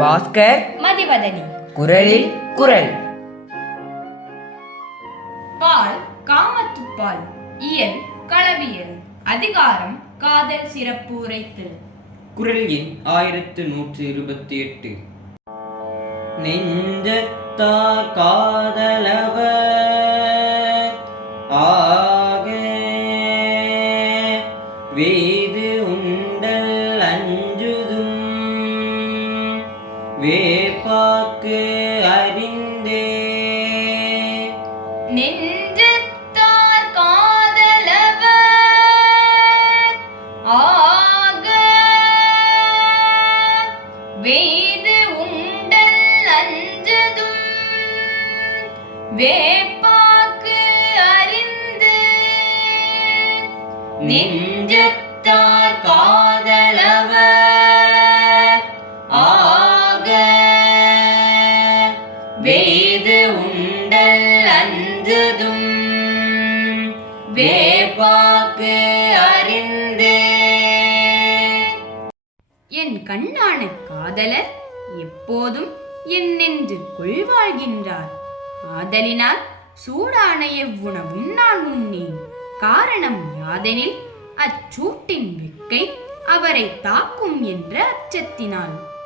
பாஸ்கர் மதிவதனி. குரலில் குரல். பால் காமத்துப்பால் இயல் களவியல் அதிகாரம் காதல் சிறப்பு உரைத்தல். குரல் எண் ஆயிரத்து நூற்று இருபத்தி எட்டு நெஞ்சத்தார் காதலவர் ஆக வேது வேப்பாக்கு அறிந்தே. நெஞ்சத்தார் காதலவர் ஆக வேது உண்டல் அஞ்சதும் வேப்பாக்கு அறிந்து. நெஞ்சத்தார் காதலவர் வேது உண்டல் அஞ்சதும் வேப்பாக்கு அறிந்து. என் கண்ணான காதலர் எப்போதும் என் நெஞ்சுக்குள் வாழ்கின்றார். ஆதலினால் சூடான எவ்வுணவும் நான் உண்ணேன். காரணம் யாதெனில் அச்சூட்டின் வெக்கை அவரை தாக்கும் என்ற அச்சத்தினான்